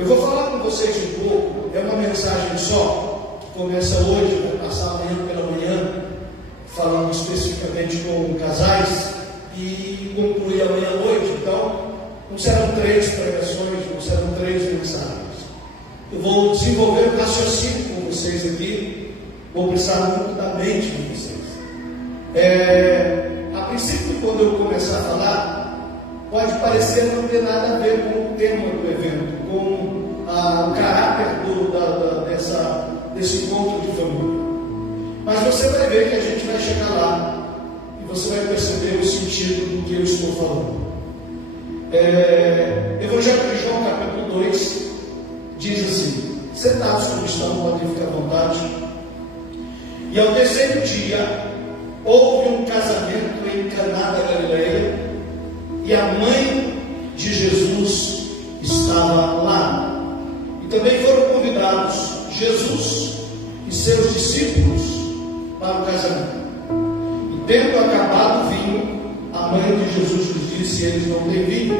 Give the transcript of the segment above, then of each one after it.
Eu vou falar com vocês um pouco, é uma mensagem só, que começa hoje, vai passar amanhã pela manhã, falando especificamente com casais, e conclui amanhã à noite. Então, não serão 3 pregações, não serão 3 mensagens. Eu vou desenvolver um raciocínio com vocês aqui, vou precisar muito da mente de vocês. A princípio, quando eu começar a falar, pode parecer não ter nada a ver com o tema do evento, com o caráter desse encontro de família. Mas você vai ver que a gente vai chegar lá e você vai perceber o sentido do que eu estou falando. Evangelho de João, capítulo 2, diz assim: sentados como estão, podem ficar à vontade. E ao 3º dia, houve um casamento em Caná da Galileia, e a mãe de Jesus estava lá. E também foram convidados Jesus e seus discípulos para o casamento. E tendo acabado o vinho, a mãe de Jesus lhes disse: eles não têm vinho.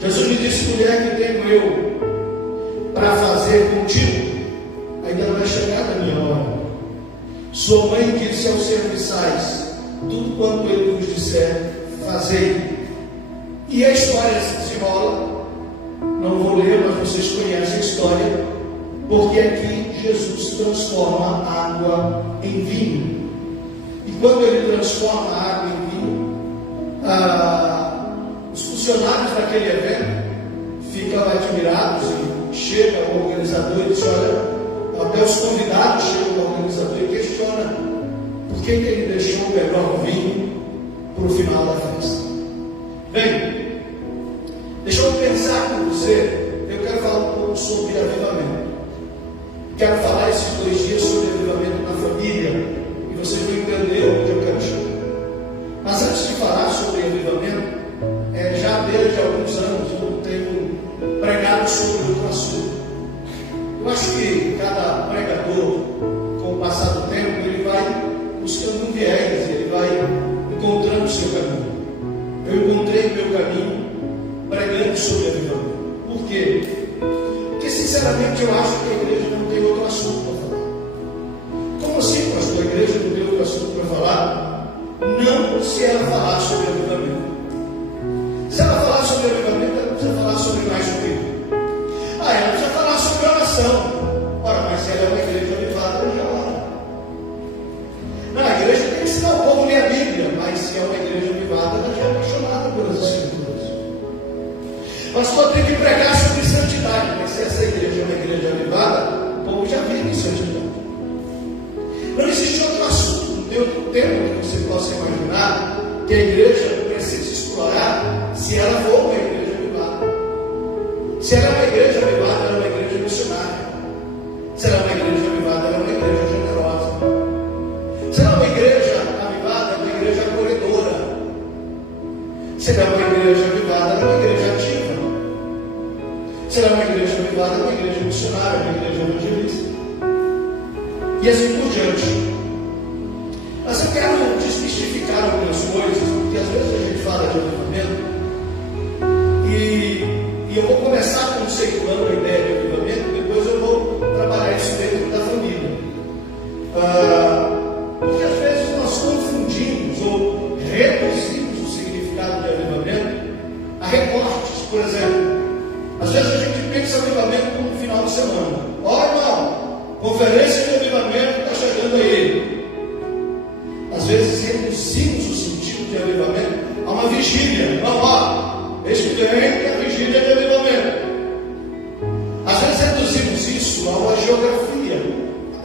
Jesus lhe disse: mulher, que tenho eu para fazer contigo? Ainda não é chegada a minha hora. Sua mãe disse aos serviçais: tudo quanto ele vos disser, fazei. E a história se desenrola. Não vou ler, mas vocês conhecem a história, porque aqui Jesus transforma a água em vinho. E quando ele transforma a água em vinho, os funcionários daquele evento ficam admirados, e chega o organizador e diz: olha, até os convidados chegam ao organizador e questionam por que ele deixou o melhor vinho para o final da festa. Bem, deixa eu pensar com você. Eu quero falar um pouco sobre avivamento. Quero falar esses 2 dias sobre avivamento na família, e vocês vão entender onde eu quero chegar. Mas antes de falar sobre avivamento, já desde alguns anos eu tenho pregado sobre o assunto. Eu acho que cada pregador, com o passar do tempo, ele vai buscando um viés, ele vai encontrando o seu caminho. Eu encontrei o meu caminho pregando sobre avivamento. Por quê? Porque sinceramente eu acho que a igreja não tem outro assunto para falar. Como assim, pastor? A igreja não tem outro assunto para falar? Não, se ela falar sobre avivamento. Se ela falar sobre avivamento, ela não precisa falar sobre mais do que. Ela precisa falar sobre oração. Ora, mas se ela é uma igreja avivada, ela já ora. Não, a igreja tem que ensinar o povo a ler a Bíblia, mas se é uma igreja avivada, ela já é apaixonada pelas Escrituras. Pastor, tem que pregar sobre santidade, mas se essa igreja é uma igreja avivada, o povo já vive em santidade. Não existe outro assunto, não tem outro tema que você possa imaginar que a igreja precisa explorar se ela for uma igreja avivada. Se ela é uma igreja avivada, ela é uma igreja missionária. Se ela é uma igreja avivada, ela é uma igreja generosa. Se ela é uma igreja avivada, ela é uma igreja acolhedora. Se ela é uma igreja avivada, ela é uma igreja ativa. Se ela é uma igreja avivada, ela é uma igreja missionária, uma igreja evangelista. E assim por diante. Mas eu quero desmistificar algumas coisas, porque às vezes a gente fala de avivamento e eu vou começar conceituando a ideia de avivamento, depois eu vou trabalhar isso dentro da família. Porque às vezes nós confundimos ou reduzimos o significado de avivamento a recortes. Por exemplo, às vezes a gente pensa avivamento como um final de semana. Olha, irmão, conferência de avivamento está chegando aí. Às vezes reduzimos o sentido de avivamento a uma vigília. Não, este tem a vigília de avivamento. Às vezes reduzimos isso a uma geografia.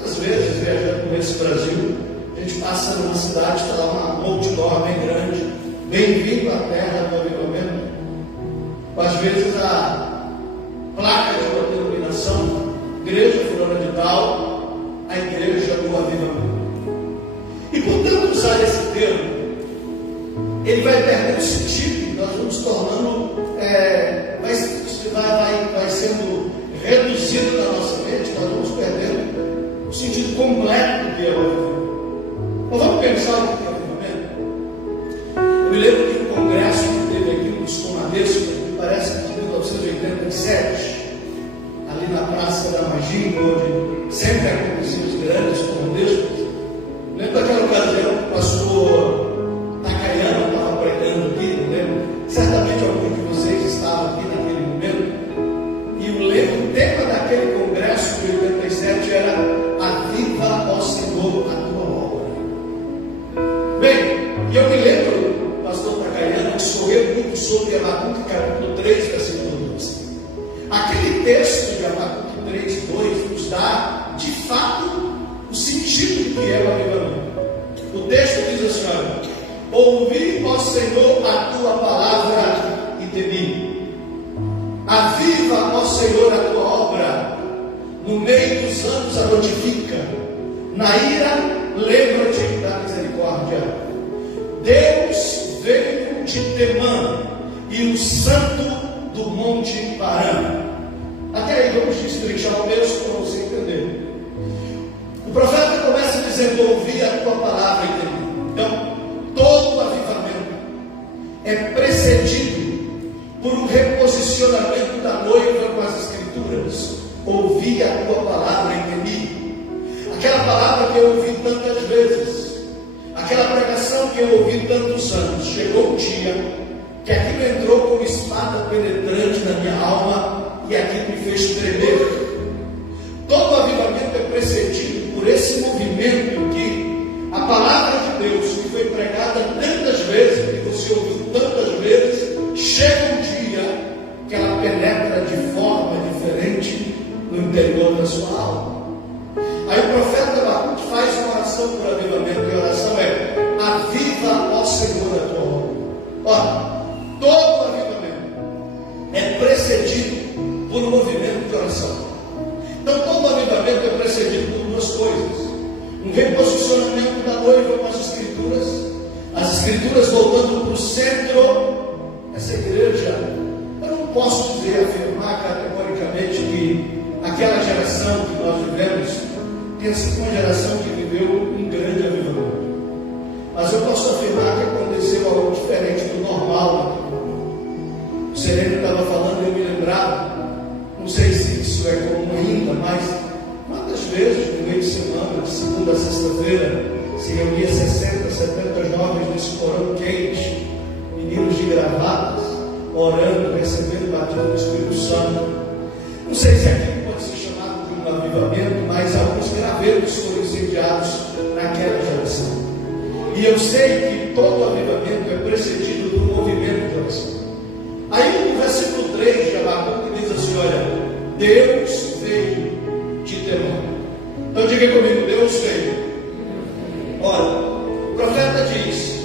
Às vezes, viajando nesse Brasil, a gente passa numa cidade, está lá uma outdoor bem grande, bem-vindo à terra do avivamento. Às vezes a placa de uma denominação, igreja fulana de tal, a igreja do avivamento. E por tanto usar esse termo, ele vai perdendo sentido, nós vamos tornando, vai sendo reduzido na nossa mente, nós vamos perdendo o sentido completo do que é o avivamento. Mas vamos pensar no que é o avivamento. Eu me lembro de um congresso que teve aqui nos Comadescos, me parece que de 1987, ali na Praça da Magia, onde sempre aconteciam os grandes contextos. Lembro daquela ocasião que o pastor Takayama estava pregando aqui, não lembro? Certamente algum de vocês estava aqui naquele momento. E o tema daquele congresso de 87 era Aviva, ó Senhor, a tua obra. Bem, e eu me lembro, pastor Takayama, que escreveu muito sobre Abacuque capítulo 3, versículo 12. Aquele texto de Abacuque 3, 2 nos dá, de fato, o sentido que é o avivamento. O texto diz assim: olha, ouvi, ó Senhor, a tua palavra e temi. Aviva, ó Senhor, a tua obra. No meio dos anos a notifica. Na ira, lembra-te da misericórdia. Deus veio de Temã e o santo do monte Parã. Até aí vamos destrinchar o texto para você entender. O profeta começa dizendo: ouvi a tua palavra e temi. Então, todo avivamento é precedido por um reposicionamento da noiva com as escrituras. Ouvi a tua palavra e temi. Aquela palavra que eu ouvi tantas vezes, aquela pregação que eu ouvi tantos anos, chegou um dia que aquilo entrou como espada penetrante na minha alma e aquilo me fez tremer. Todo avivamento é precedido por esse movimento em que a palavra de Deus, que foi pregada tantas vezes, que você ouviu tantas vezes, chega um dia que ela penetra de forma diferente no interior da sua alma. Aí o profeta Abacuque faz uma oração por avivamento, e a oração é: aviva, ó Senhor, a tua obra. Ora, todo avivamento é precedido por um movimento de oração. Então todo avivamento é precedido por duas coisas: um reposicionamento da noiva com as escrituras voltando para o centro. Essa igreja, eu não posso dizer, afirmar categoricamente que aquela geração que nós vivemos tenha sido uma geração que viveu um grande avivamento, mas eu posso afirmar que aconteceu algo diferente do normal. O Sereno estava falando e eu me lembrava, não sei se isso é comum ainda, mas quantas vezes no meio de semana, de segunda a sexta-feira, se reunia 60, 70 jovens nesse porão quente, meninos de gravatas, orando, recebendo o batismo do Espírito Santo. Não sei se aquilo pode ser chamado de um avivamento, mas alguns gravetos foram incendiados naquela geração. E eu sei que todo avivamento é precedido de um movimento de oração. Aí no versículo 3 de Abacuque diz assim: olha, Deus veio de Temã. Então diga comigo: Deus veio. Olha, o profeta diz: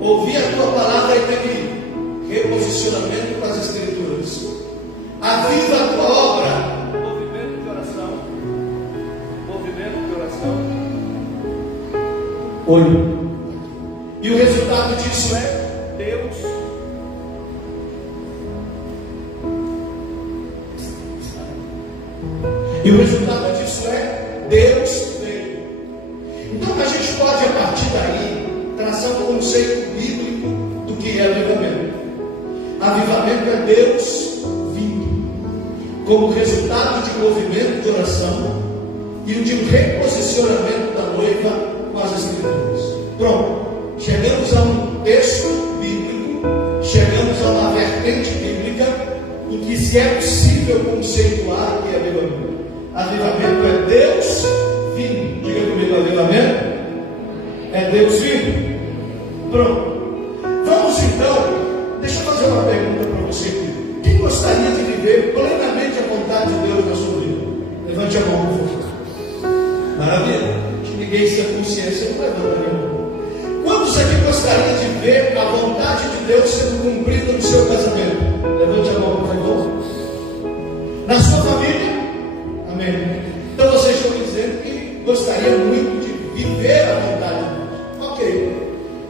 ouvi a tua palavra e temi. Reposicionamento com as escrituras. Aviva a tua obra. Movimento de oração. Movimento de oração. Olho. E o resultado disso é Deus. E o resultado disso é Deus veio. Então a gente pode, a partir daí, traçar um conceito bíblico do que é avivamento. Avivamento é Deus vindo, como resultado de um movimento de oração e de um reposicionamento da noiva com as escrituras. Pronto, chegamos a um texto bíblico, chegamos a uma vertente bíblica em que se é possível conceituar que é avivamento. Avivamento é Deus vindo. Diga comigo: avivamento é Deus vindo. Pronto. Vamos então. Deixa eu fazer uma pergunta para você aqui. Quem gostaria de viver plenamente a vontade de Deus na sua vida? Levante a mão, por favor. Maravilha. Que ninguém sem consciência não levanta a mão. Quantos aqui gostariam de ver a vontade de Deus sendo cumprida no seu casamento? Levante a mão, por favor. Na sua família? Amém. Então vocês estão dizendo que gostariam muito de viver a vontade de Deus. Ok.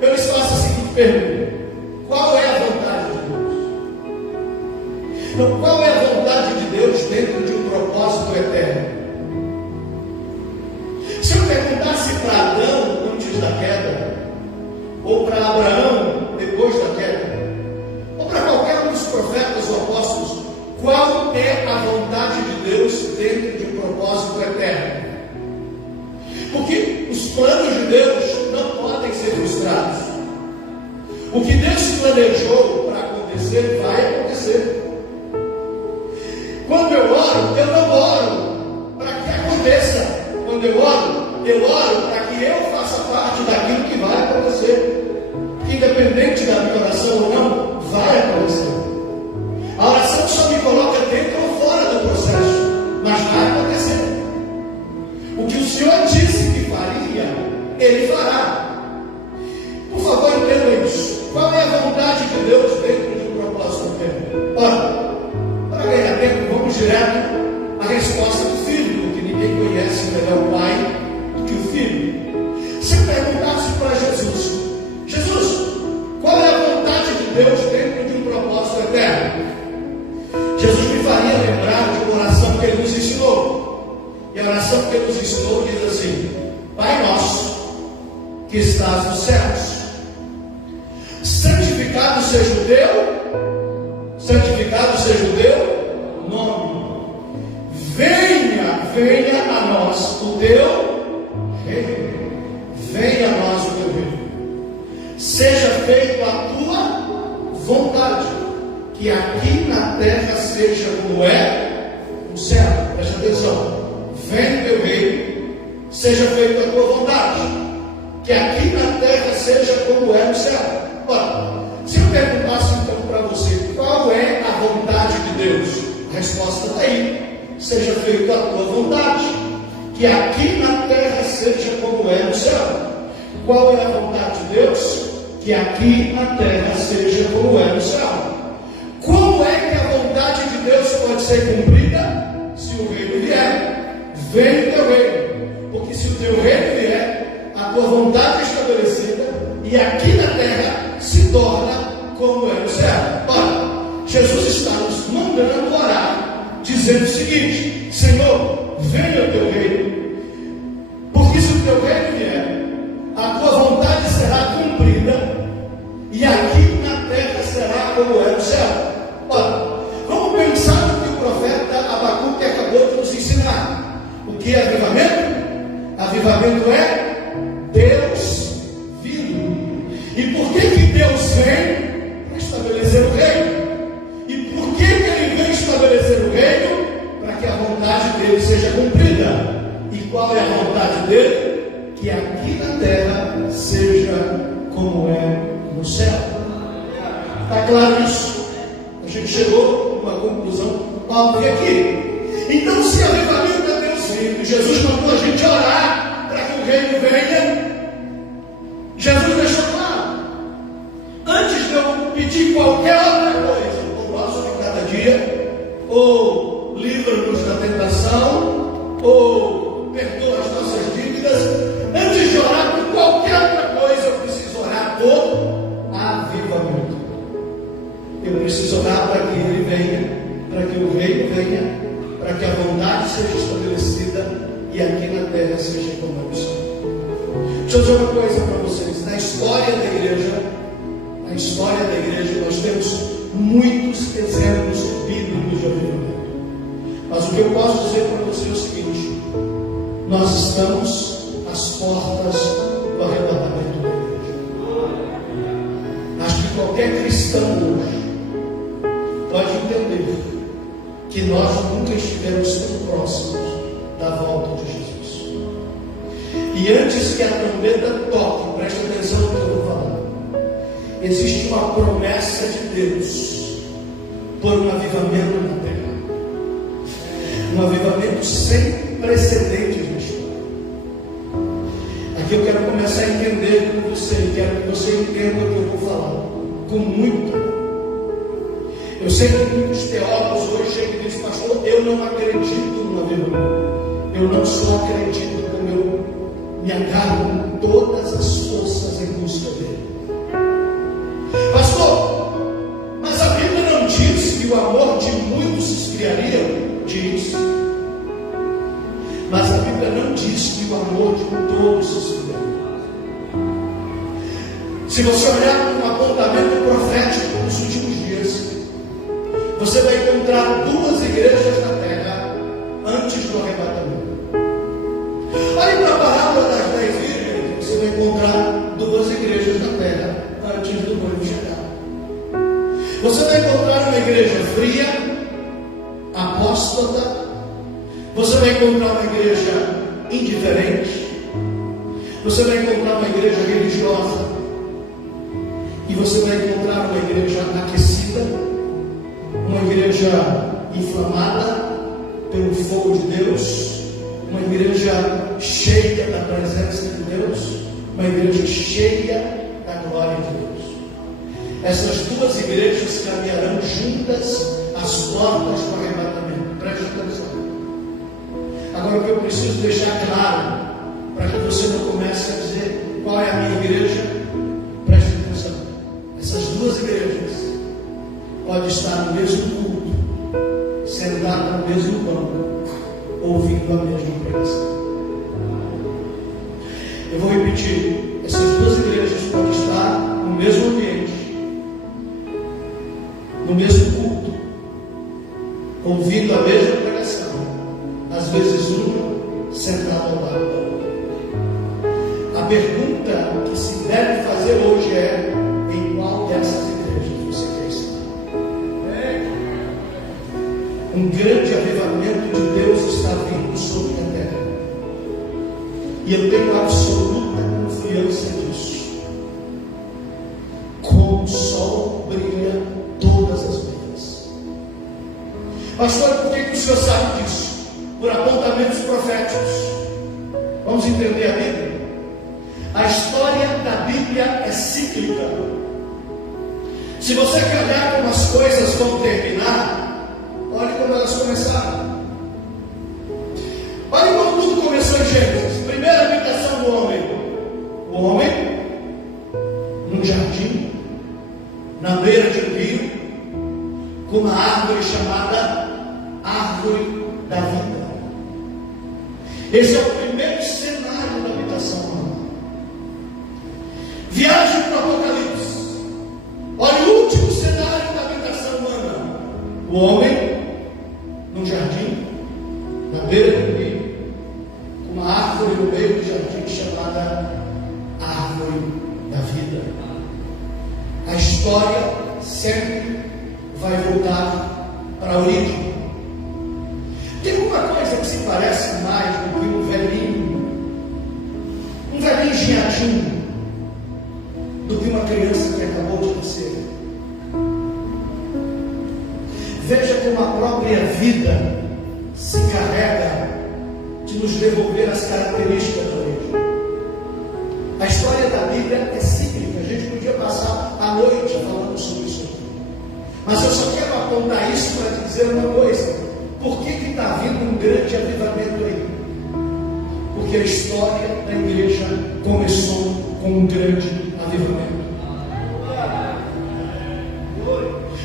Eu lhes faço a seguinte pergunta: qual é a vontade de Deus? Então, qual é a vontade de Deus dentro de um propósito eterno? Se eu perguntasse para Adão antes da queda, ou para Abraão depois da queda, ou para qualquer um dos profetas ou apóstolos, qual é a vontade de Porque os planos de Deus não podem ser frustrados. O que Deus planejou para acontecer, vai acontecer. Quando eu oro, eu não oro para que aconteça. Quando eu oro para que eu faça parte daquilo que vai acontecer. Independente da minha oração ou não, vai acontecer. A oração só me coloca dentro ou fora do processo, mas vai acontecer. O que o Senhor disse que faria, Ele fará. Por favor, entenda isso. Qual é a vontade de Deus dentro de um propósito eterno? Ora, para ganhar tempo, vamos direto à resposta do filho, porque ninguém conhece melhor o pai do que o filho. Se perguntasse para Jesus, qual é a vontade de Deus dentro de um propósito eterno? Jesus me faria lembrar de uma oração que Ele nos ensinou. E a oração que Ele nos ensinou diz assim: Pai nosso, que estás nos céus, santificado seja o teu nome. Venha a nós o teu reino. Venha a nós o teu reino. Seja feita a tua vontade, que aqui na terra seja como é no céu. Preste atenção. Venha o teu reino, seja feita a tua vontade, que aqui na terra seja como é no céu. Ora, se eu perguntasse então para você, qual é a vontade de Deus? A resposta está aí. Seja feita a tua vontade, que aqui na terra seja como é no céu. Qual é a vontade de Deus? Que aqui na terra seja como é no céu. Como é que a vontade de Deus pode ser cumprida? Se o reino vier. Vem o teu reino. Porque se o teu reino vier, a tua vontade é estabelecida e aqui na terra se torna como é no céu. Ora, Jesus está nos mandando orar, dizendo o seguinte: Senhor, venha o teu reino. Porque se o teu reino vier, a tua vontade será cumprida e aqui na terra será como é no céu. Ora, vamos pensar no que o profeta Abacuque acabou de nos ensinar. O que é avivamento? Avivamento é Deus vindo. E por que Deus vem? Para estabelecer o reino. E por que Ele vem estabelecer o reino? Para que a vontade dele seja cumprida. E qual é a vontade dele? Que aqui na terra seja como é no céu. Está claro isso? A gente chegou a uma conclusão óbvia aqui. Então, se avivamento é Deus vindo, e Jesus mandou a gente orar para que o reino venha, Jesus deixou claro: antes de eu pedir qualquer outra coisa, o nosso de cada dia, ou livra-nos da tentação, ou perdoa as nossas dívidas, antes de orar por qualquer outra coisa, eu preciso orar por avivamento. Eu preciso orar para que Ele venha, para que o reino venha, para que a vontade seja estabelecida e aqui na terra seja como é no céu. Deixa eu dizer uma coisa para vocês. Na história da igreja, nós temos muitos exemplos bíblicos de avivamento. Mas o que eu posso dizer para você é o seguinte: nós estamos às portas do arrebatamento da igreja. Acho que qualquer cristão hoje pode entender que nós nunca estivemos tão próximos da volta de Jesus. E antes que a trombeta toque, preste atenção no que eu vou falar, existe uma promessa de Deus por um avivamento na terra. Um avivamento sem precedentes na história. Aqui eu quero começar a entender com você, quero que você entenda o que eu vou falar com muito amor. Eu sei que muitos teólogos hoje chegam e dizem: pastor, eu não acredito no avivamento. Eu não só acredito, como eu me agarro com todas as forças em busca dele. Pastor, mas a Bíblia não diz que o amor de muitos se esfriaria? Diz. Mas a Bíblia não diz que o amor de todos se esfriaria. Se você olhar para um apontamento profético nos últimos dias, você vai encontrar duas igrejas na terra antes do arrebatamento. Olhe para a parábola apóstata, você vai encontrar uma igreja indiferente, você vai encontrar uma igreja religiosa, e você vai encontrar uma igreja aquecida, uma igreja inflamada pelo fogo de Deus, uma igreja cheia da presença de Deus, uma igreja cheia da glória de Deus. Essas duas igrejas caminharão juntas às portas do arrebatamento. Preste atenção. Agora, o que eu preciso deixar claro, para que você não comece a dizer qual é a minha igreja, preste atenção. Essas duas igrejas podem estar no mesmo culto, sentadas no mesmo banco, ouvindo a mesma pregação. Eu vou repetir: essas duas igrejas podem estar no mesmo ambiente, no mesmo culto, ouvindo a mesma pregação, às vezes uma sentada ao lado da outra. A pergunta que se deve fazer hoje é: em qual dessas igrejas você quer estar? Um grande avivamento de Deus está vindo sobre a terra, e eu tenho absoluta confiança disso. Como o sol brilha todas as manhãs. Pastor, por que o senhor sabe disso? Por apontamentos proféticos. Vamos entender a Bíblia? A história da Bíblia é cíclica. Se você quer olhar como as coisas vão terminar, olhe como elas começaram. Olhe como tudo começou em Gênesis. Primeira habitação do homem. O homem num jardim, na beira de um rio, com uma árvore chamada árvore da vida. Esse é o primeiro cenário da habitação humana. Viagem para o Apocalipse. Olha o último cenário da habitação humana. O homem num jardim, na beira do rio, com uma árvore no meio do jardim chamada árvore da vida. A história sempre vai voltar para a origem. Tem uma coisa que se parece mais do que um velhinho engenhadinho, do que uma criança que acabou de nascer. Veja como a própria vida se carrega de nos devolver as características da origem. A história da Bíblia é cíclica. A gente podia passar a noite falando sobre isso aqui, mas eu só quero apontar isso para te dizer uma coisa: por que está vindo um grande avivamento aí? Porque a história da igreja começou com um grande avivamento.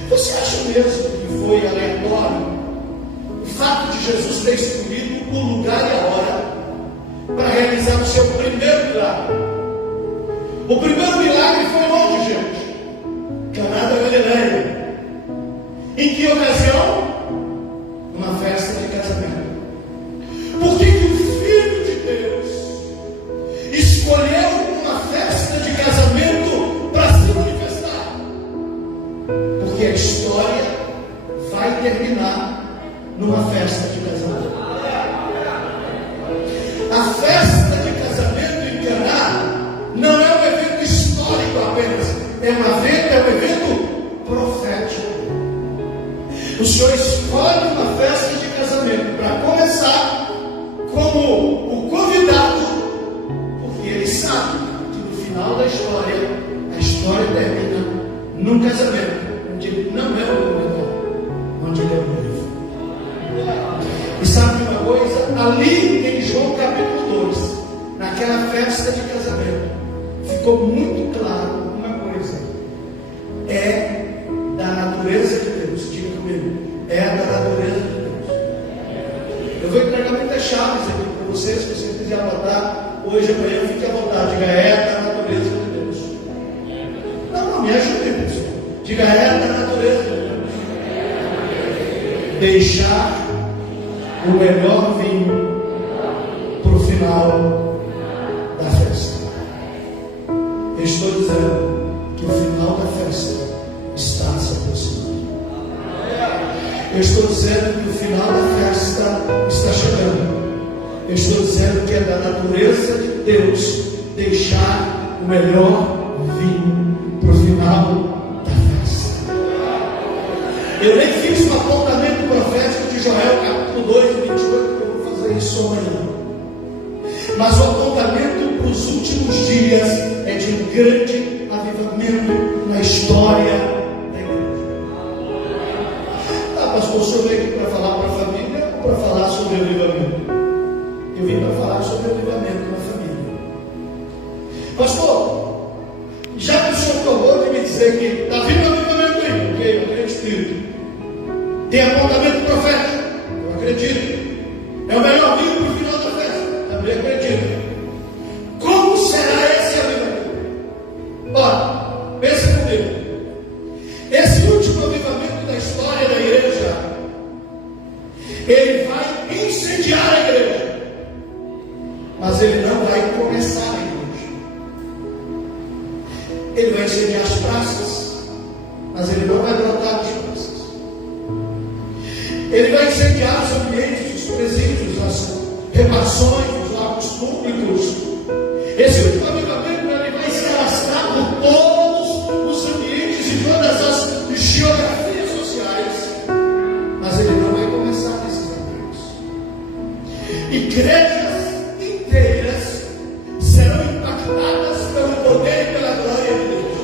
Você acha mesmo que foi aleatório o fato de Jesus ter escolhido o lugar e a hora para realizar o seu primeiro milagre? O primeiro milagre foi onde, gente? Caná da Galileia. Em que ocasião? Numa festa de casamento. Por que o Filho de Deus escolheu uma festa de casamento para se manifestar? Porque a história vai terminar numa festa de casamento. A festa de casamento em Caná não é um evento histórico apenas, é um evento profético. O Senhor escolhe uma festa de casamento para começar como o convidado, porque Ele sabe que no final da história, a história termina num casamento onde Ele não é o convidado, onde Ele é o noivo. E sabe uma coisa? Ali em João capítulo 2, naquela festa de casamento, ficou muito claro uma coisa: é da natureza de Deus. Diga comigo: é da natureza de Deus. Eu vou entregar muitas chaves aqui para vocês. Se você quiser anotar hoje, amanhã, fique à vontade. Diga: é da natureza de Deus. Não, me ajude, pessoal. Diga: é da natureza de Deus. Deixar o melhor vinho para o final da festa. Eu estou dizendo que o final da festa está se aproximando. Eu estou dizendo que o final da Eu estou dizendo que é da natureza de Deus deixar o melhor vinho para o final da festa. Eu nem fiz o apontamento profético de Joel capítulo 2, 28, que eu vou fazer isso amanhã. Mas o apontamento para os últimos dias é de um grande avivamento na história da igreja. Pastor, o senhor veio aqui para falar para a família ou para falar sobre avivamento? Eu vim para falar sobre avivamento na família. Pastor, já que o senhor acabou de me dizer que está vindo avivamento aí, ok, eu acredito. Tem apontamento profético, eu acredito. É o melhor vinho para o final da festa, também acredito. Como será esse avivamento? Ora, pensa comigo. Esse último avivamento da história da igreja, ele vai incendiar a igreja, mas ele não vai começar a igreja. Ele vai incendiar as praças, mas ele não vai brotar as praças. Ele vai incendiar os ambientes, os presídios, as repartições, os lagos públicos. Esse último avivamento ele vai se arrastar por todos os ambientes e todas as geografias sociais, mas ele não vai começar nesses ambientes. Igrejas inteiras serão impactadas pelo poder e pela glória de Deus,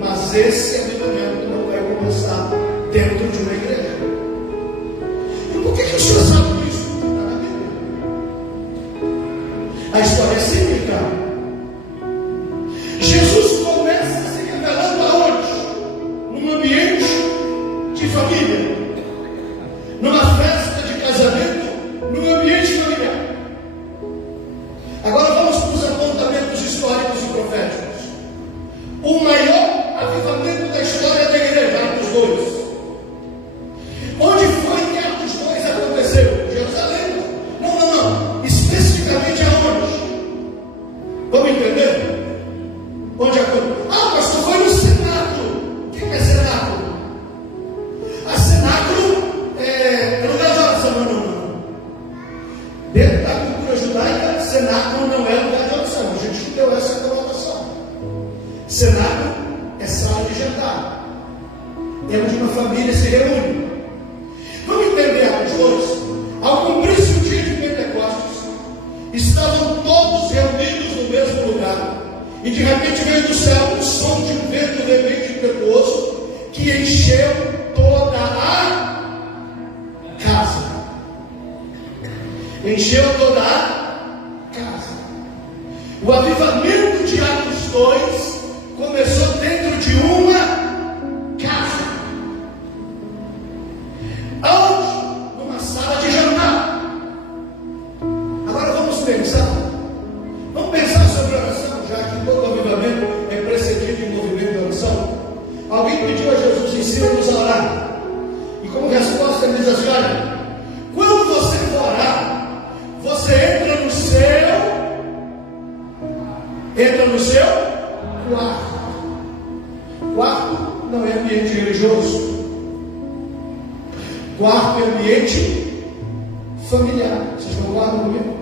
mas esse avivamento não vai começar dentro de uma igreja. Por que o senhor sabe disso? Está na Bíblia. A história é cíclica. Jesus começa se revelando aonde? Num ambiente de família, numa festa de casamento, num ambiente familiar. Agora vamos para os apontamentos históricos e proféticos. O maior avivamento da história da igreja, Atos 2. Onde foi que Atos 2 aconteceu? Jerusalém? Não. Especificamente aonde? Vamos entender? Onde aconteceu? Pastor, foi no cenáculo. O que é cenáculo? Cenáculo é lugar de oração. Não. Dentro da cultura judaica, cenáculo não é lugar de oração. A gente não deu essa conotação. Cenáculo é sala de jantar. É onde uma família se reúne. Vamos entender Atos 2? Ao cumprir-se o dia de Pentecostes, estavam todos reunidos no mesmo lugar, e de repente veio do céu um som de um vento veemente e impetuoso que encheu toda a casa. Encheu toda a casa. O avivamento de Atos 2 começou dentro de uma casa. Aonde? Numa sala de jantar. Agora vamos pensar. Vamos pensar sobre oração, já que todo avivamento é precedido de movimento de oração. Alguém pediu a Jesus: ensina-nos a orar. E como resposta ele diz assim: olha, quando você for orar, você entra no seu quarto. Quarto não é ambiente religioso. Quarto é ambiente familiar. Vocês concordam comigo?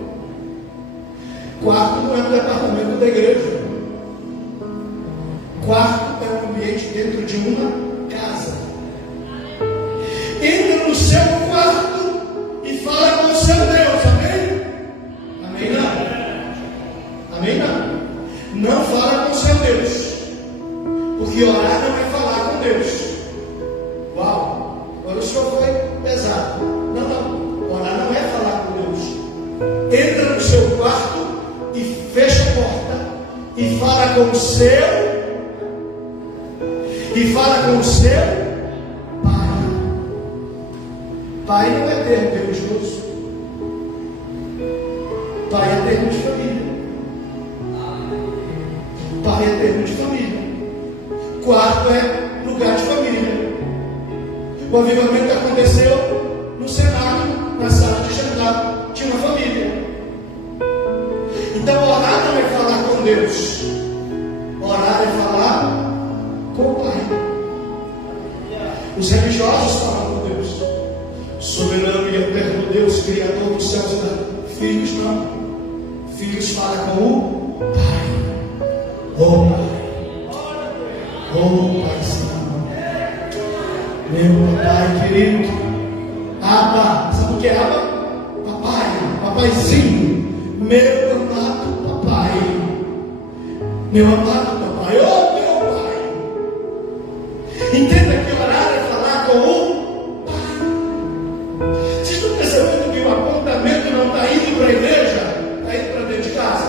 Quarto não é um departamento da igreja. Quarto é um ambiente dentro de uma casa. Entra no seu quarto e fala com o seu Deus. Amém? Amém não? Amém não? Não fala com o seu Deus, porque orar não é falar com Deus. Uau! Agora o senhor foi pesado. Não. Orar não é falar com Deus. Entra no seu quarto e fecha a porta e fala com o seu pai. Pai não é termo religioso. Pai é termo de família. Pai é termo de família. Quarto é lugar de família. O avivamento aconteceu no cenário, na sala de jantar. Tinha uma família. Então orar não é falar com Deus. Orar é falar com o Pai. Os religiosos falam com Deus. Soberano e eterno Deus, Criador dos céus e da Filhos não. Filhos falam com o Pai. Oh Pai. Oh Pai Santo. Meu Papai querido. Abba. Sabe o que é Abba? Papai. Papaizinho. Meu amado Papai. Meu amado Papai. Oh meu Pai. Entenda que orar é falar com o Pai. Vocês estão percebendo que o apontamento não está indo para a igreja? Está indo para dentro de casa?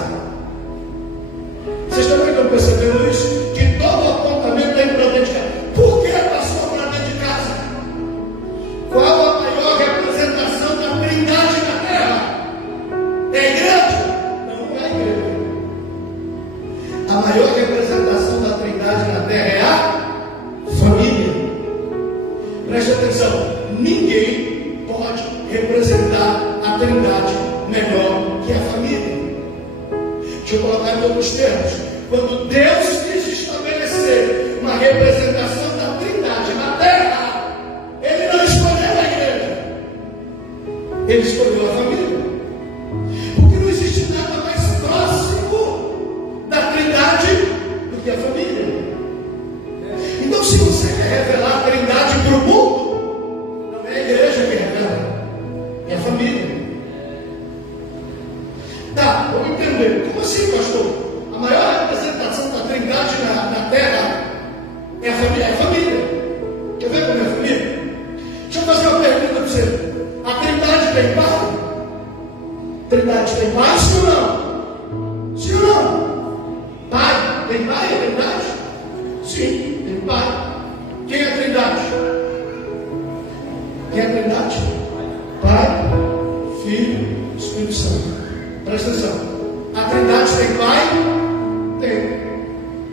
Vocês também estão percebendo isso? Que todo apontamento está indo para dentro de casa. Por que passou para dentro de casa? Qual a maior representação da Trindade na terra? É a igreja? Não é a igreja. A maior representação da Trindade na terra é a família. Preste atenção, ninguém pode representar a Trindade melhor que a família. Deixa eu colocar em outros termos. Quando Deus quis estabelecer uma representação da Trindade na terra, Ele não escolheu a igreja, Ele escolheu a família. Porque não existe nada mais próximo da Trindade do que a família. Então, se você quer revelar a Trindade para o mundo, não é a igreja que revela, é a família. Tá, vamos entender. Como assim, pastor? A maior representação da Trindade na terra é a família. É a família. Quer ver como é a família? Deixa eu fazer uma pergunta para você. A Trindade tem pai? Trindade tem pai, sim ou não? Sim ou não? Pai? Tem pai a Trindade? Sim, tem pai. Quem é a Trindade? Quem é a Trindade? Pai, Filho, Espírito Santo. Presta atenção. A Trindade tem pai? Tem.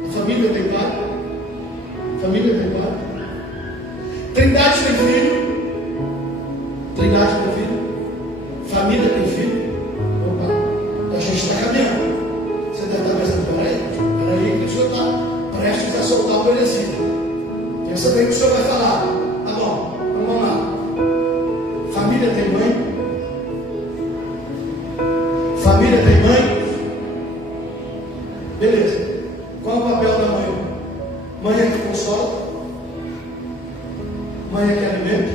A família tem pai? A família tem pai. Trindade tem filho? Trindade tem filho? Família tem filho? Opa, a gente está caminhando. Você deve estar pensando, peraí, que o senhor está prestes a soltar o exílio. Pensa bem que o senhor vai falar. Tá bom, então vamos lá. Família tem mãe? Família tem mãe? Beleza. Qual é o papel da mãe? Mãe é que consola? Mãe é que alimenta?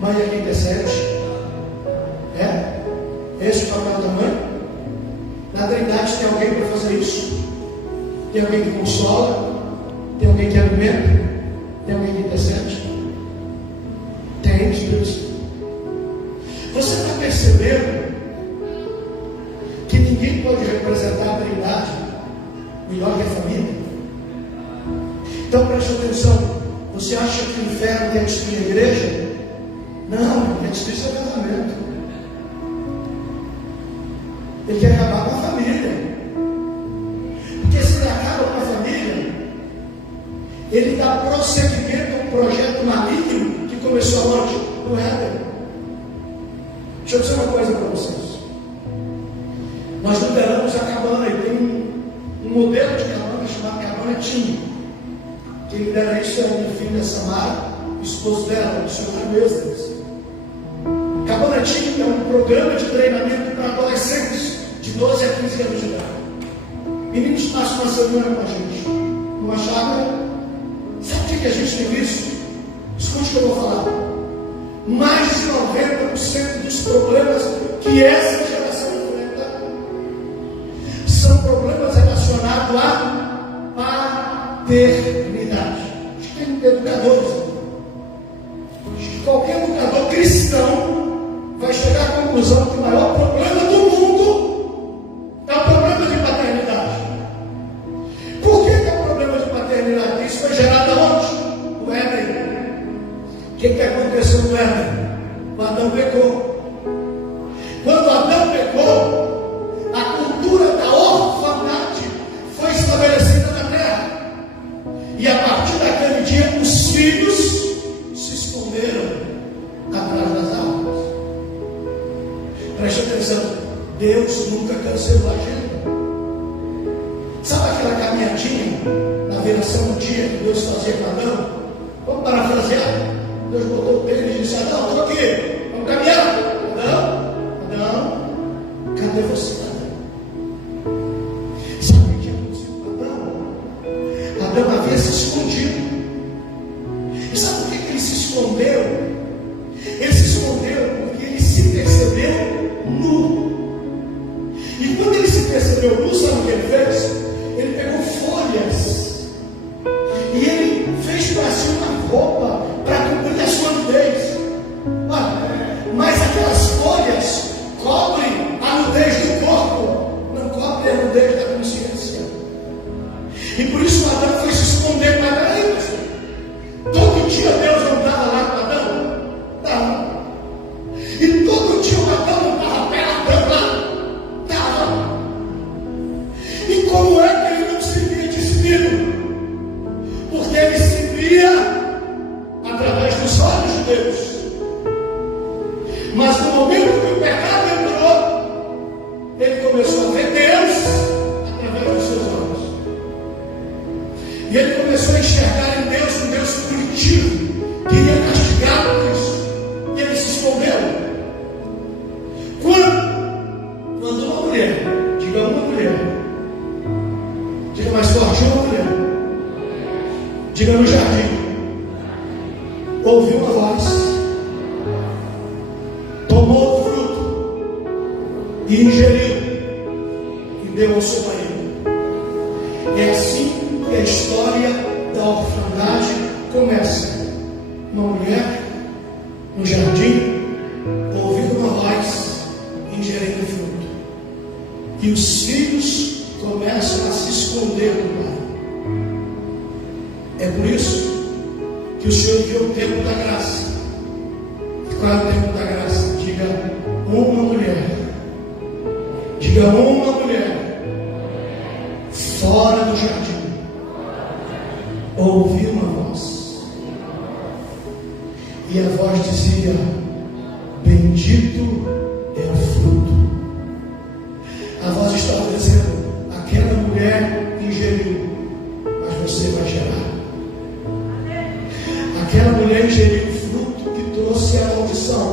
Mãe é que intercede? É? Esse é o papel da mãe? Na Trindade tem alguém para fazer isso? Tem alguém que consola? Tem alguém que alimenta? Tem alguém que intercede? Tem, Espírito Santo. Você está percebendo que ninguém pode representar a Trindade melhor que a família? Então preste atenção. Você acha que o inferno quer destruir a igreja? Não, ele quer destruir seu casamento. Ele quer acabar com a família. Porque se ele acaba com a família, ele dá prosseguimento a um projeto maligno que começou onde? No Éden. Deixa eu dizer uma coisa para vocês. Nós lideramos a cabana e tem um modelo de cabana chamado Cabana Tim. Quem lidera isso é a minha filha Samara, esposo dela, o missionário Esdras. Cabana Tim é um programa de treinamento para adolescentes de 12 a 15 anos de idade. Meninos passam uma semana com a gente, numa chácara. Sabe o que a gente tem visto? Escute o que eu vou falar. Mais de 90% dos problemas que essa geração enfrenta são problemas relacionados à paternidade. Acho que tem educadores. Acho que qualquer educador cristão vai chegar à conclusão que o maior problema do mundo é o problema de paternidade. Por que é o problema de paternidade? Isso foi gerado aonde? No Éden. O que aconteceu no Éden? O Adão pecou. Quando Adão pecou, a cultura da orfandade foi estabelecida na terra. E a partir daquele dia, os filhos se esconderam atrás das árvores. Preste atenção, Deus nunca cancelou a agenda. Sabe aquela caminhadinha na viração do dia que Deus fazia com Adão? Vamos parafrasear? Deus botou o tênis e disse: Adão, estou aqui, vamos caminhar. Adão, recebeu luz, sabe o que ele fez? Ele pegou folhas e ele fez para si uma roupa para cobrir a sua nudez. Mas aquelas folhas cobrem a nudez do corpo, não cobrem a nudez da consciência. E por isso Adão foi se esconder. Mas peraí, pastor, todo dia Deus não estava lá com Adão? Não. E todo dia o Adão não estava peladão lá? Estava. E como é que ele não se via despido? Porque ele se via através dos olhos de Deus. Mas no momento que o pecado entrou, ele começou a ver Deus através dos seus olhos. E ele começou a enxergar em Deus um Deus punitivo, que iria castigar por isso. E ele se escondeu. Quando uma mulher, diga mais forte, uma mulher, diga no jardim, ouviu uma voz, tomou o fruto e ingeriu e deu ao seu marido. É assim que a história da orfandade começa. Uma mulher no jardim, ouvindo uma voz, ingerindo o fruto. E os filhos começam a se esconder do pai. É por isso que o Senhor enviou o tempo da graça. E qual é o tempo da graça? Diga uma mulher. Diga uma mulher. Fora do jardim. Ouviu uma voz. E a voz dizia: bendito é o fruto. A voz estava dizendo: aquela mulher ingeriu, mas você vai gerar. Aquela mulher ingeriu o fruto que trouxe a maldição,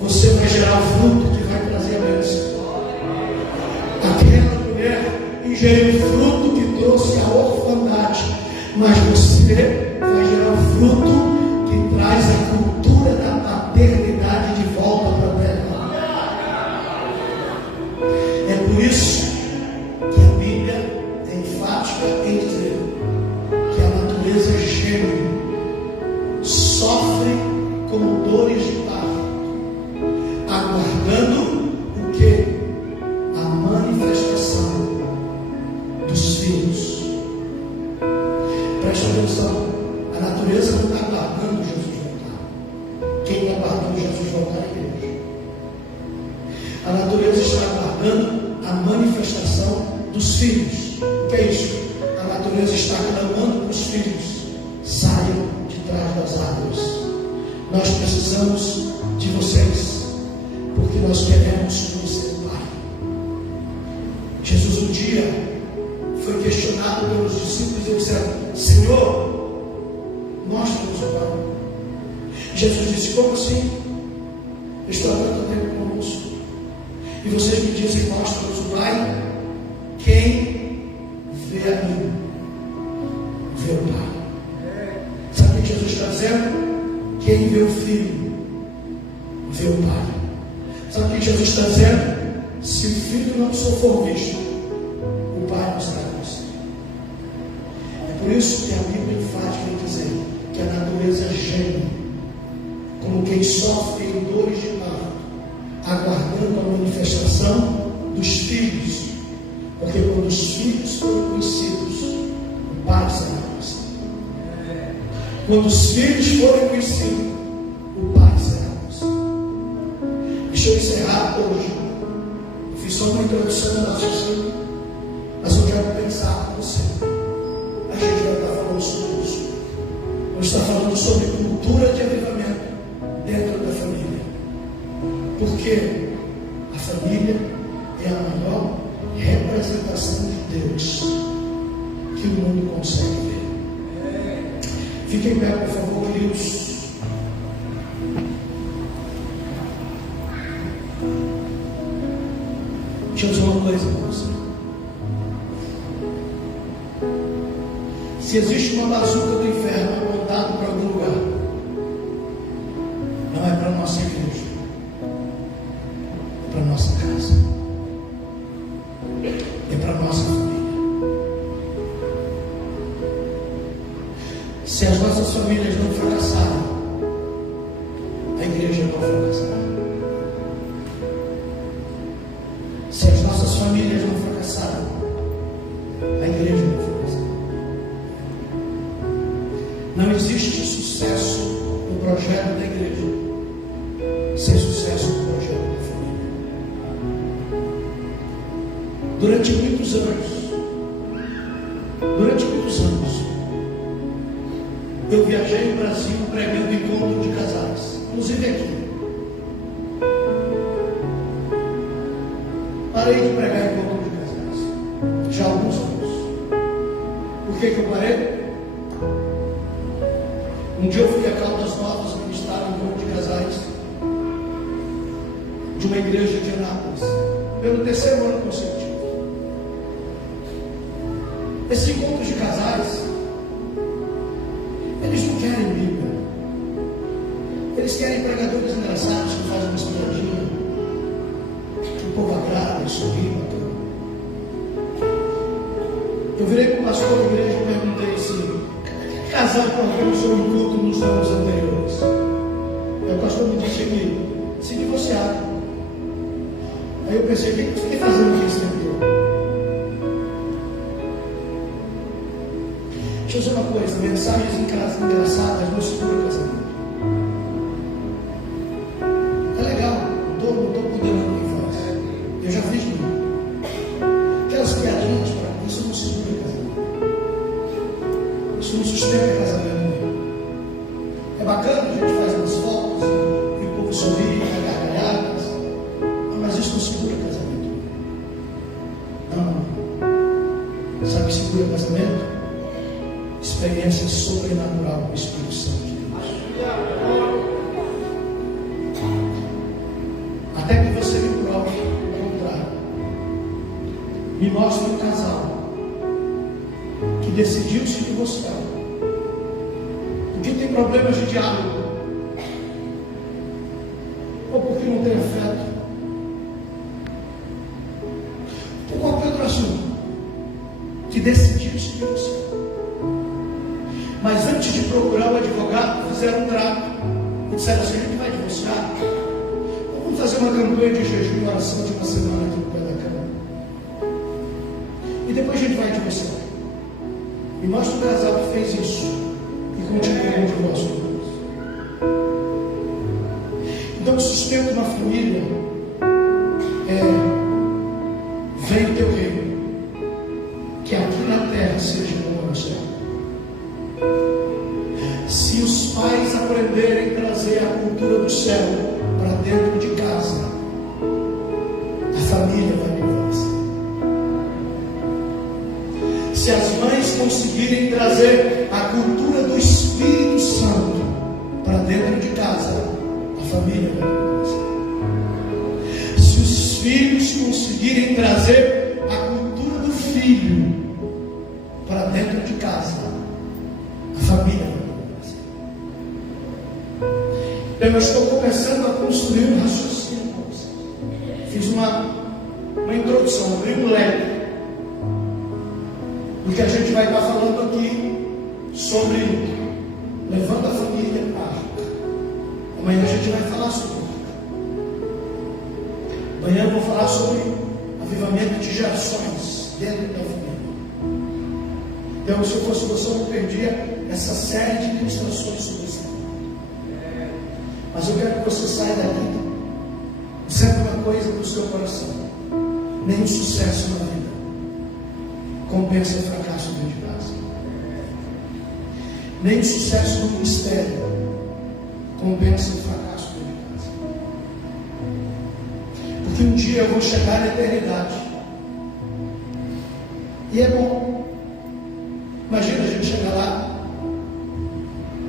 você vai gerar o fruto que vai trazer a bênção. Aquela mulher ingeriu o fruto que trouxe a orfandade, mas você vai gerar o fruto que traz a cultura da paternidade de volta para a terra. É por isso que a Bíblia é enfática em dizer que a natureza geme, sofre como dores de parto, aguardando o que? A manifestação dos filhos. Preste atenção, a natureza não está aguardando Jesus voltar. Quem está aguardando Jesus voltar é Deus. A natureza está aguardando a manifestação dos filhos. O que é isso? A natureza está clamando para os filhos: saiam de trás das árvores. Nós precisamos de vocês, porque nós queremos conhecer o Pai. Jesus um dia foi questionado pelos discípulos e disseram: Senhor, mostra-nos o Pai. Jesus disse: como assim? Estou há tanto tempo conosco e vocês me dizem: mostra-nos o Pai. Quem vê a mim vê o Pai. Sabe o que Jesus está dizendo? Quem vê o Filho vê o Pai. Sabe o que Jesus está dizendo? Se o Filho não for visto, o Pai não será visto. É por isso que a Bíblia enfática em dizer que a natureza geme, como quem sofre em dores de parto, aguardando a manifestação dos filhos. Porque quando os filhos forem conhecidos, o Pai será conhecido. Quando os filhos forem conhecidos, o Pai será conhecido. Deixa eu encerrar hoje. Eu fiz só uma introdução do raciocínio, mas eu quero pensar com você. A gente vai estar falando sobre isso. Vamos estar falando sobre cultura de avivamento dentro da família. Porque a família é a maior representação de Deus que o mundo consegue ver. Fiquem em pé, por favor, queridos. Deixa eu dizer uma coisa para você. Se existe uma bazuca do inferno apontada para algum lugar, não é para a nossa igreja, é para a nossa casa, é para Se as nossas famílias não fracassarem, a igreja não fracassará. Se as nossas famílias não fracassarem, a igreja não fracassará. Não existe sucesso no projeto da igreja sem sucesso no projeto da família. Durante muitos anos, eu viajei no Brasil pregando encontro de casais, inclusive aqui. Parei de pregar encontro de casais, já há alguns anos. Por que eu parei? Um dia eu fui a Caldas Novas ministrar um encontro de casais de uma igreja de Anápolis, pelo terceiro ano consecutivo. Esse encontro de casais, eles não querem Bíblia. Eles querem pregadores engraçados que fazem uma espiadinha, que o povo agrada, sorri. Eu virei para o pastor da igreja e perguntei assim: que casal que sobre o culto nos anos anteriores? Aí o pastor me disse que se divorciaram. Aí eu pensei: o que você está fazendo aqui esse tempo todo? Deixa eu dizer uma coisa: mensagens engraçadas não seguram casamento. É legal, não estou condenando quem faz. Eu já fiz muito. Aquelas piadinhas, isso não segura casamento. Isso não sustenta casamento mesmo. É bacana, a gente faz umas fotos e o povo sorri, gargalhadas, mas isso não segura casamento. Não. Sabe o que segura casamento? Experiência sobrenatural com o Espírito Santo de Deus. Até que você me prove o contrário. Me mostre um casal que decidiu se divorciar porque tem problemas de diálogo, ou porque não tem afeto, por qualquer outro assunto, que decidiu se divorciar. Mas antes de procurar o advogado, fizeram um trato e disseram assim: a gente vai divorciar, vamos fazer uma campanha de jejum e oração de uma semana aqui no pé da cama, e depois a gente vai divorciar. E mostra um casal que fez isso e continuou no divórcio. Então o sustento de uma família é: vem o teu reino, que aqui na terra seja como no céu. Se os pais aprenderem a trazer a cultura do céu para dentro de casa, a família vai prevalecer. Se as mães conseguirem trazer a cultura do Espírito Santo para dentro de casa, a família vai prevalecer. Se os filhos conseguirem trazer a cultura do filho para dentro de casa, a família vai prevalecer. Então eu estou começando a construir um raciocínio com vocês. Fiz uma introdução, abri um leque do que a gente vai estar falando aqui sobre levando a família para África. Amanhã a gente vai falar sobre África. Amanhã eu vou falar sobre avivamento de gerações dentro da família. Então, se eu fosse você, eu não perdia essa série de ilustrações sobre isso. Mas eu quero que você saia daqui dizendo uma coisa para o seu coração: nenhum sucesso na vida compensa o fracasso dentro de casa. Nenhum sucesso no ministério compensa o fracasso dentro de casa. Porque um dia eu vou chegar na eternidade. E é bom. Imagina a gente chegar lá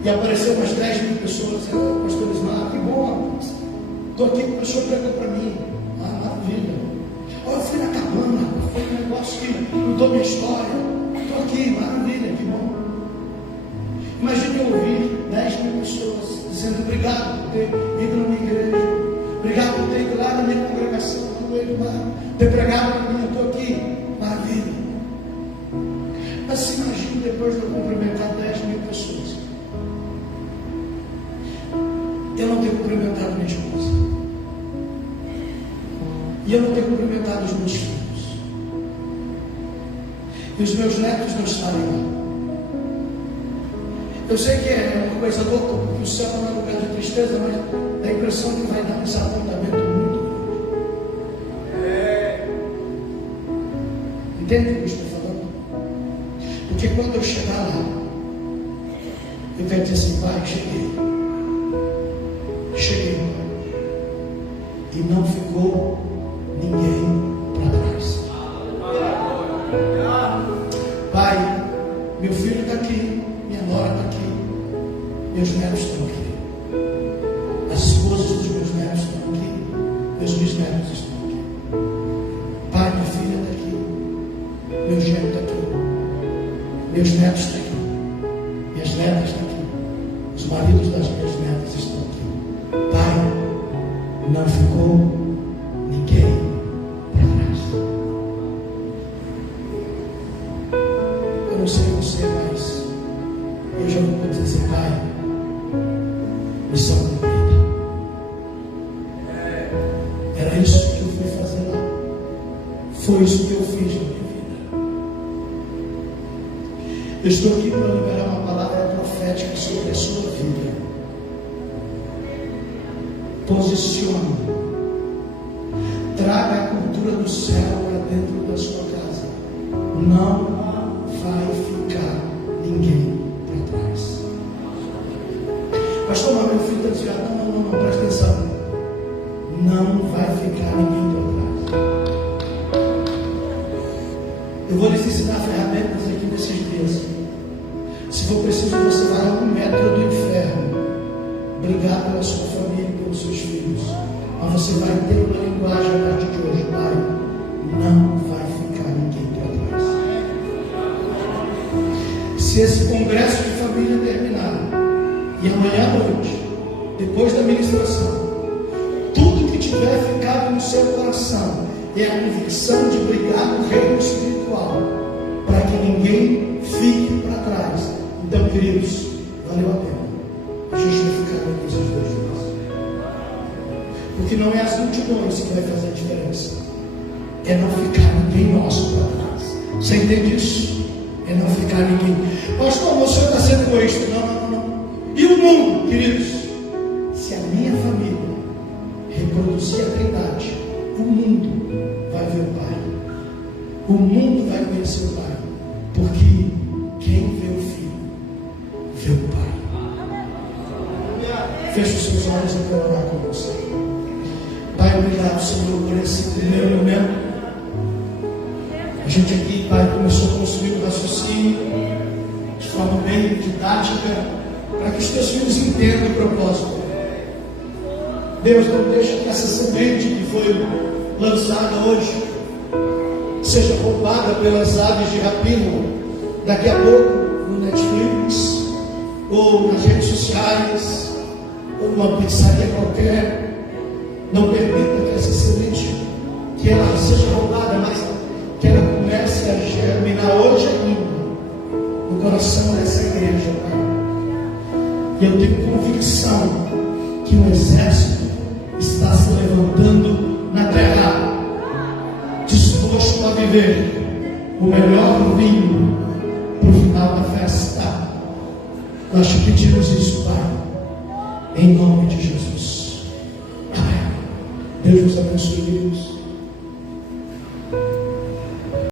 e apareceu umas 10 mil pessoas. Pastor Ismar, que bom, estou aqui, o pastor pregou para mim. Ah, maravilha. Olha, eu fui na cabana, foi um negócio que mudou minha história. Estou aqui, maravilha, que bom. Imagina eu ouvir 10 mil pessoas dizendo: obrigado por ter ido na minha igreja, obrigado por ter ido lá na minha congregação, ter pregado para mim, eu estou aqui, maravilha. Mas se imagina depois de eu cumprimentar 10 mil pessoas, não tenho cumprimentado minha esposa. E eu não tenho cumprimentado os meus filhos. E os meus netos não estarem lá. Eu sei que é uma coisa louca, porque o céu não é um lugar de tristeza, mas dá a impressão que vai dar um desapontamento muito grande. Entende o que eu estou falando? Porque quando eu chegar lá, eu quero dizer assim: Pai, cheguei, e não ficou ninguém para trás. Pai, meu filho está aqui, minha nora está aqui, meus netos estão aqui, as esposas dos meus netos estão aqui, meus bisnetos estão aqui. Pai, minha filha está aqui, meu genro está aqui, meus netos estão aqui, minhas netas estão aqui, os maridos das minhas netas estão aqui. Pai, não ficou ninguém para trás. Eu não sei você, mas eu já vou dizer assim: Pai, missão cumprida. Era isso que eu fui fazer lá. Foi isso que eu fiz na minha vida. Eu estou aqui para liberar uma palavra profética sobre a sua vida. Posicione. Traga a cultura do céu para dentro da sua casa. Não vai ficar ninguém para trás. Pastor, meu filho está dizendo: não, presta atenção. Não vai ficar ninguém para trás. Eu vou lhes ensinar ferramentas aqui nesses dias. Se for preciso, você vai a 1 metro do inferno, brigar pela sua família e pelos seus filhos. Mas você vai ter uma linguagem a partir de hoje: Pai, não vai ficar ninguém para trás. Se esse congresso de família terminar, e amanhã à noite, depois da ministração, tudo que tiver ficado no seu coração é a convicção de brigar no reino espiritual, para que ninguém fique para trás. Então, queridos, valeu a pena a gente não ficar nesses 2 dias. Porque não é as multidões que vai fazer a diferença, é não ficar ninguém nosso para trás. Você entende isso? É não ficar ninguém. Pastor, você está sendo egoísta. Não. E o mundo, queridos? Se a minha família reproduzir a Trindade, o mundo vai ver o Pai. O mundo vai conhecer o Pai. Porque quem vê o Filho, vê o Pai. Feche os seus olhos e quero orar com você. Pai, obrigado, Senhor, por esse primeiro momento. A gente aqui, Pai, começou a construir um raciocínio de forma bem didática, para que os teus filhos entendam o propósito. Deus, não deixa que essa semente que foi lançada hoje seja roubada pelas aves de rapina daqui a pouco no Netflix, ou nas redes sociais, ou numa pizzaria qualquer. Não permita que essa semente, que ela seja roubada, mas que ela comece a germinar hoje ainda no coração dessa igreja, Pai. E eu tenho convicção que o exército está se levantando na terra, disposto a viver o melhor vinho para o final da festa. Nós te pedimos isso, Pai, em nome de Jesus. Amém. Deus nos abençoe, Deus.